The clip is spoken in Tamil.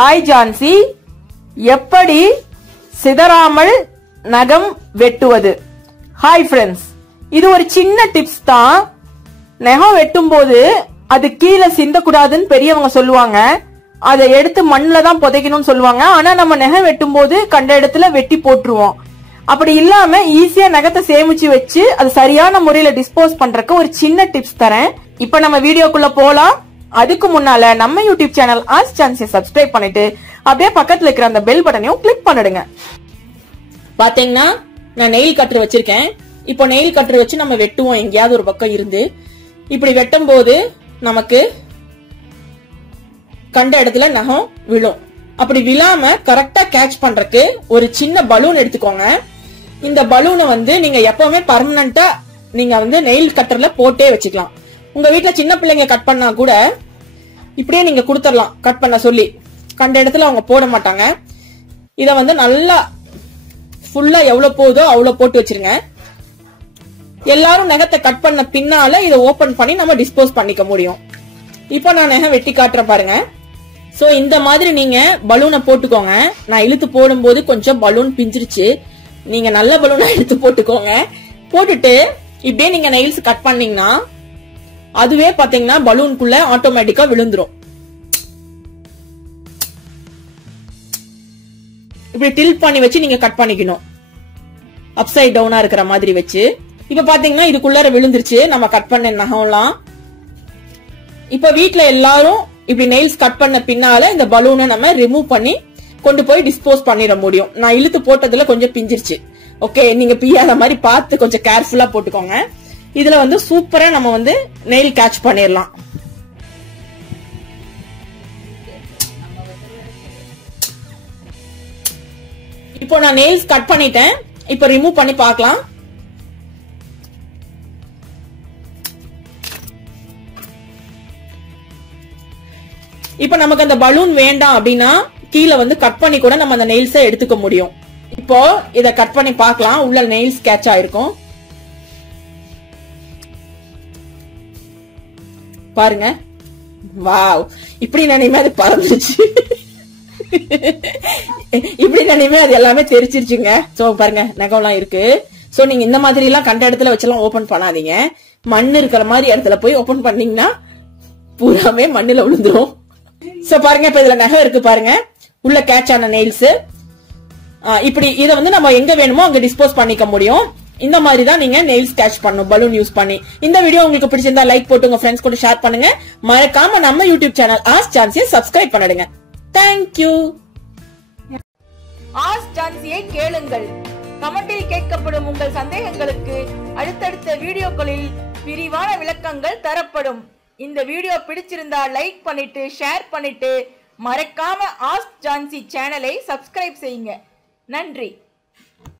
ஹாய் ஜான்சி. எப்படி சிதறாமல் நகம் வெட்டுவது? ஹாய் ஃப்ரெண்ட்ஸ் இது ஒரு சின்ன டிப்ஸ் தான். நகம் வெட்டும் போது அது கீழே சிந்தக்கூடாதுன்னு பெரியவங்க சொல்லுவாங்க. அதை எடுத்து மண்ணில் தான் புதைக்கணும்னு சொல்லுவாங்க. ஆனால் நம்ம நகம் வெட்டும் போது கண்ட இடத்துல வெட்டி போட்டுருவோம். அப்படி இல்லாம ஈஸியா நகத்தை சேமிச்சு வச்சு அது சரியான முறையில டிஸ்போஸ் பண்றதுக்கு ஒரு சின்ன டிப்ஸ் தரேன். இப்ப நம்ம வீடியோக்குள்ள போலாம். அதுக்கு முன்னால நம்ம யூடியூப் சேனல் ஆஸ் சான்ஸை சப்ஸ்கிரைப் பண்ணிட்டு அப்படியே பக்கத்துல இருக்கிற அந்த பெல் பட்டனையும் கிளிக் பண்ணிடுங்க. பாத்தீங்கன்னா நான் நெயில் கட்டர் வச்சிருக்கேன். இப்போ நெயில் கட்டர் வச்சு நம்ம வெட்டுவோம். எங்கேயாவது ஒரு பக்கம் இருந்து. இப்படி வெட்டும் போது நமக்கு கண்ட இடத்துல நகம் விழும். அப்படி விழாம கரெக்டா கேட்ச் பண்றதுக்கு ஒரு சின்ன பலூன் எடுத்துக்கோங்க. இந்த பலூனை வந்து நீங்க எப்பவுமே பர்மனண்டா நீங்க வந்து நெயில் கட்டர்ல போட்டே வச்சுக்கலாம். உங்க வீட்டுல சின்ன பிள்ளைங்க கட் பண்ணா கூட இப்படியே நீங்க கொடுத்துடலாம். கட் பண்ண சொல்லி. கண்ட இடத்துல அவங்க போட மாட்டாங்க. இத வந்து நல்லா ஃபுல்லா எவ்வளவு போகுதோ அவ்வளவு போட்டு வச்சிருங்க. எல்லாரும் நகத்தை கட் பண்ண பின்னால இதை ஓபன் பண்ணி நம்ம டிஸ்போஸ் பண்ணிக்க முடியும். இப்போ நான் நகை வெட்டி காட்டுறேன் பாருங்க. சோ இந்த மாதிரி நீங்க பலூனை போட்டுக்கோங்க. நான் இழுத்து போடும்போது கொஞ்சம் பலூன் பிஞ்சிருச்சு. நீங்க நல்ல பலூனா இழுத்து போட்டுக்கோங்க. போட்டுட்டு இப்படியே நீங்க நெயில்ஸ் கட் பண்ணீங்கன்னா அதுவே பாத்தீங்கன்னா பலூனுக்குள்ள ஆட்டோமேட்டிக்கா விழுந்துரும். இப்படி டில் பண்ணி வச்சு நீங்க கட் பண்ணிக்கணும். அப்சைட் டவுனா இருக்கிற மாதிரி வச்சு. இப்ப பாத்தீங்கன்னா இதுக்குள்ளார விழுந்துருச்சு. நம்ம கட் பண்ண நகம்லாம். இப்ப வீட்ல எல்லாரும் இப்படி நெயில்ஸ் கட் பண்ண பின்னால இந்த பலூனை நம்ம ரிமூவ் பண்ணி கொண்டு போய் டிஸ்போஸ் பண்ணிட முடியும். நான் இழுத்து போட்டதுல கொஞ்சம் பிஞ்சிருச்சு. ஓகே நீங்க பியாத மாதிரி பார்த்து கொஞ்சம் கேர்ஃபுல்லா போட்டுக்கோங்க. இதுல வந்து சூப்பரா நம்ம வந்து நெயில் கேட்ச் பண்ணிடலாம் இப்போ நான் நெயில்ஸ் கட் பண்ணிட்டேன். இப்போ ரிமூவ் பண்ணி பார்க்கலாம். இப்போ நமக்கு அந்த பலூன் வேண்டாம் அப்படின்னா கீழே வந்து கட் பண்ணி கூட நம்ம அந்த நெயில்ஸை எடுத்துக்க முடியும். இப்போ இத கட் பண்ணி பார்க்கலாம். உள்ள நெயில்ஸ் கேட்ச் ஆயிருக்கும். பாருங்க. வாவ் இப்படி நினைமே அது பறந்துச்சு இப்படி நினைமே அது எல்லாமே தெரிச்சிருச்சுங்க சோ பாருங்க நகம்லாம் இருக்கு. சோ நீங்க இந்த மாதிரி எல்லாம் கண்ட இடத்துல வச்செல்லாம் ஓபன் பண்ணாதீங்க. மண் இருக்கிற மாதிரி இடத்துல போய் ஓபன் பண்ணீங்கன்னா பூராமே மண்ணுல விழுந்துரும். சோ பாருங்க இப்ப இதுல நகை இருக்கு பாருங்க. உள்ள கேட்ச் ஆன நெயில்ஸ் இப்படி இதை வந்து நம்ம எங்க வேணுமோ அங்க டிஸ்போஸ் பண்ணிக்க முடியும். இந்த மாதிரி தான் நீங்க நெயில்ஸ் கேட்ச் பண்ணும் பலூன் யூஸ் பண்ணி. இந்த வீடியோ உங்களுக்கு பிடிச்சிருந்தா லைக் போட்டு உங்க ஃப்ரெண்ட்ஸ் கூட ஷேர் பண்ணுங்க. மறக்காம நம்ம யூடியூப் சேனல் ஆஸ் சான்ஸியை சப்ஸ்கிரைப் பண்ணிடுங்க. தேங்க்யூ ஆஸ் சான்ஸியை கேளுங்கள். கமெண்டில் கேட்கப்படும் உங்கள் சந்தேகங்களுக்கு அடுத்தடுத்த வீடியோக்களில் விரிவான விளக்கங்கள் தரப்படும். இந்த வீடியோ பிடிச்சிருந்தா லைக் பண்ணிட்டு ஷேர் பண்ணிட்டு மறக்காம ஆஸ்க் ஜான்சி சேனலை சப்ஸ்கிரைப் செய்யுங்க. நன்றி.